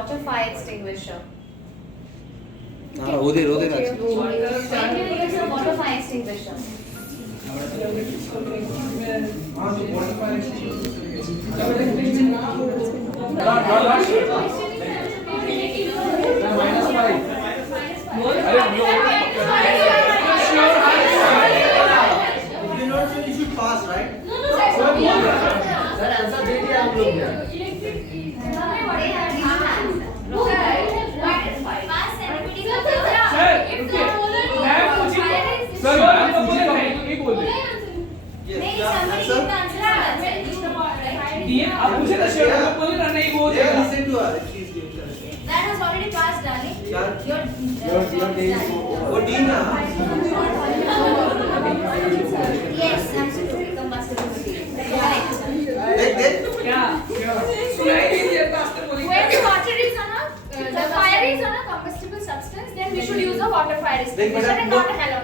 water fire extinguisher. ওদের আছে Can you use a water fire extinguisher? You should pass, right? Sir answer दे दिया हम लोग ने आप पूछे ना शेयर आप बोले ना नहीं बोल Yeah, listen to her. She's doing that. That has already passed, darling. Yeah. Your day is over. Dina. Yes, absolutely. Combustibility. Correct. क्या सुनाई नहीं दिया रास्ते बोली When the water is on a, the fire is on a combustible substance, then we should use a water fire extinguisher and not a halogen.